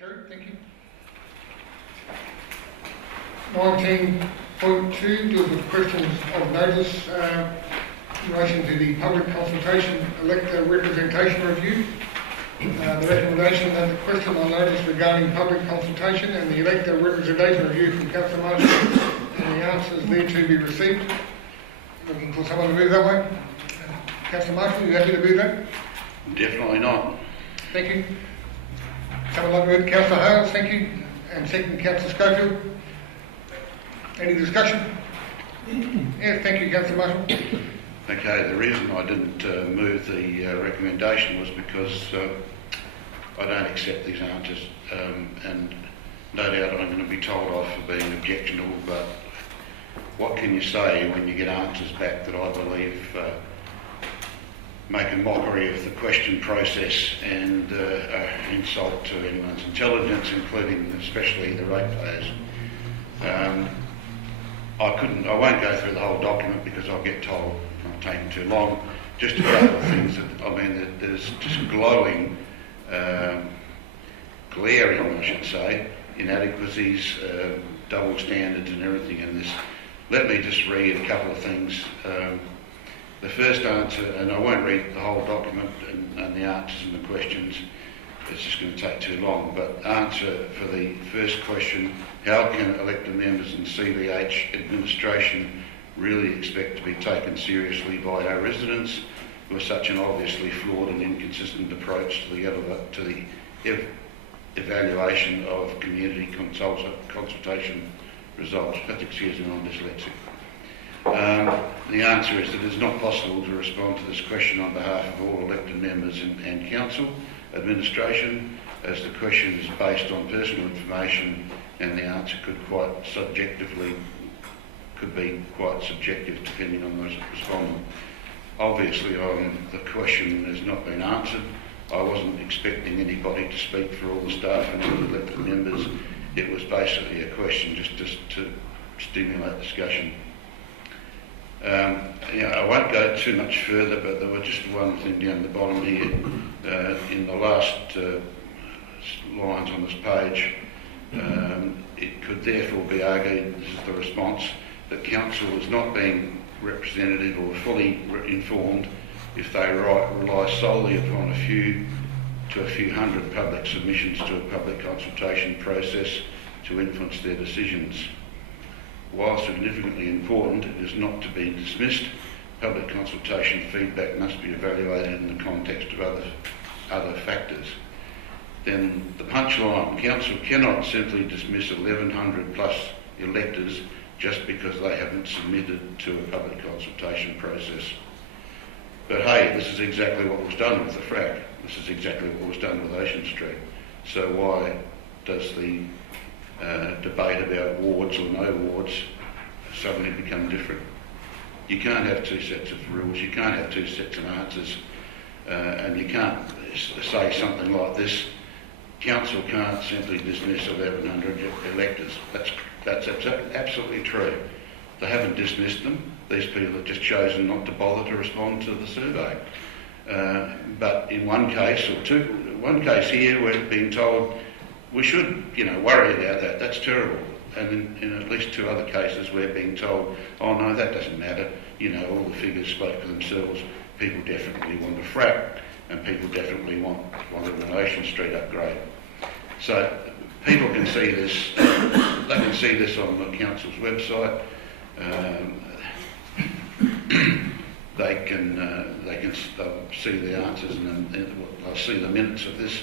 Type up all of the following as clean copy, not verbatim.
Carried, thank you. 19.2 deals with questions of notice in relation to the public consultation elector representation review. The recommendation that the question on notice regarding public consultation and the elector representation review from Councillor Marshall and the answers thereto be received. Looking for someone to move that way. Councillor Marshall, are you happy to move that? Definitely not. Thank you. Someone like to move? Councillor Hales, thank you. And second, Councillor Schofield. Any discussion? Yeah, thank you, Councillor Marshall. Okay, the reason I didn't move the recommendation was because I don't accept these answers, and no doubt I'm going to be told off for being objectionable, but what can you say when you get answers back that I believe make a mockery of the question process and insult to anyone's intelligence, including especially the ratepayers? I won't go through the whole document because I'll get told I'm taking too long. Just a couple of things that, there's just glowing, glaring, I should say, inadequacies, double standards and everything in this. Let me just read a couple of things. The first answer, and I won't read the whole document and the answers and the questions, it's just going to take too long, but answer for the first question: how can elected members and CBH administration really expect to be taken seriously by our residents with such an obviously flawed and inconsistent approach to the evaluation of community consultation results? Excuse me, I'm dyslexic. The answer is that it is not possible to respond to this question on behalf of all elected members and council administration, as the question is based on personal information and the answer could be quite subjective depending on the respondent. Obviously, the question has not been answered. I wasn't expecting anybody to speak for all the staff and all the elected members. It was basically a question just to stimulate discussion. I won't go too much further, but there was just one thing down the bottom here. In the last lines on this page, it could therefore be argued, this is the response, that council is not being representative or fully informed if they rely solely upon a few hundred public submissions to a public consultation process to influence their decisions. While significantly important, it is not to be dismissed. Public consultation feedback must be evaluated in the context of other factors. Then the punchline: council cannot simply dismiss 1,100 plus electors just because they haven't submitted to a public consultation process. But hey, this is exactly what was done with the FRAC. This is exactly what was done with Ocean Street. So why does the debate about wards or no wards suddenly become different? You can't have two sets of rules, you can't have two sets of answers, and you can't say something like this: council can't simply dismiss 1,100 electors. That's absolutely true. They haven't dismissed them. These people have just chosen not to bother to respond to the survey. But in one case here, we're being told we should, worry about that. That's terrible. And in at least two other cases, we're being told, oh no, that doesn't matter. All the figures spoke for themselves. People definitely want a FRAC, and people definitely want an Ocean Street upgrade. So people can see this. They can see this on the council's website. They'll see the answers and they'll see the minutes of this,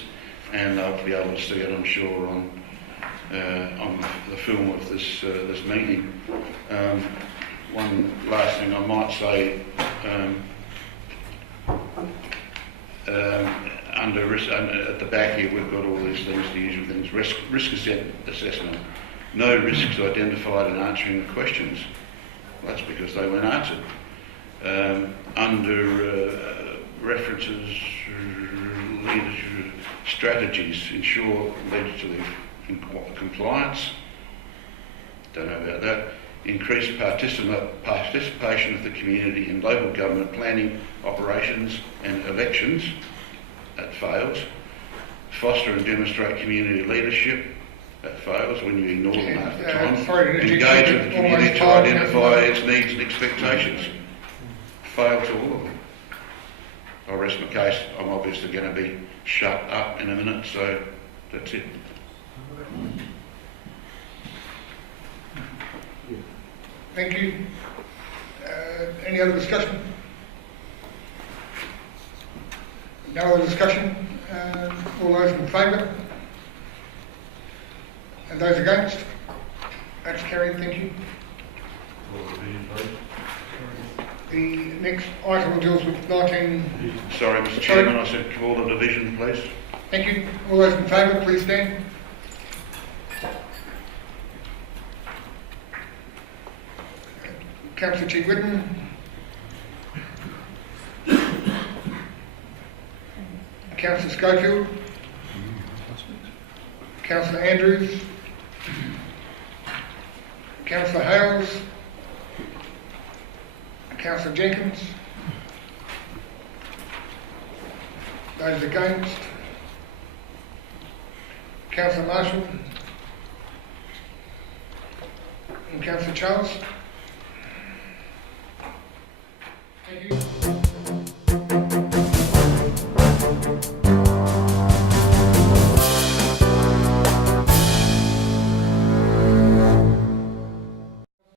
and they'll be able to see it, I'm sure, on the film of this meeting. One last thing I might say, at the back here we've got all these things, the usual things: risk assessment, no risks identified in answering the questions. Well, that's because they weren't answered. Under references, leadership strategies ensure legislative compliance. Don't know about that. Increase participation of the community in local government planning, operations and elections. That fails. foster and demonstrate community leadership. That fails when you ignore them half the time. Sorry to Engage with the community to almost identify its needs and expectations. Fail to all of them. I'll rest my case. I'm obviously going to be shut up in a minute, so that's it. Thank you. Any other discussion? No other discussion? All those in favour? And those against? That's carried, thank you. The next item deals with 19... Sorry, Mr Chairman, I said call the division, please. Thank you. All those in favour, please stand. Councillor Chigwitten. Councillor Schofield. Councillor Andrews. Councillor Hales. Councillor Jenkins. Those against. Councillor Marshall. And Councillor Charles. Thank you.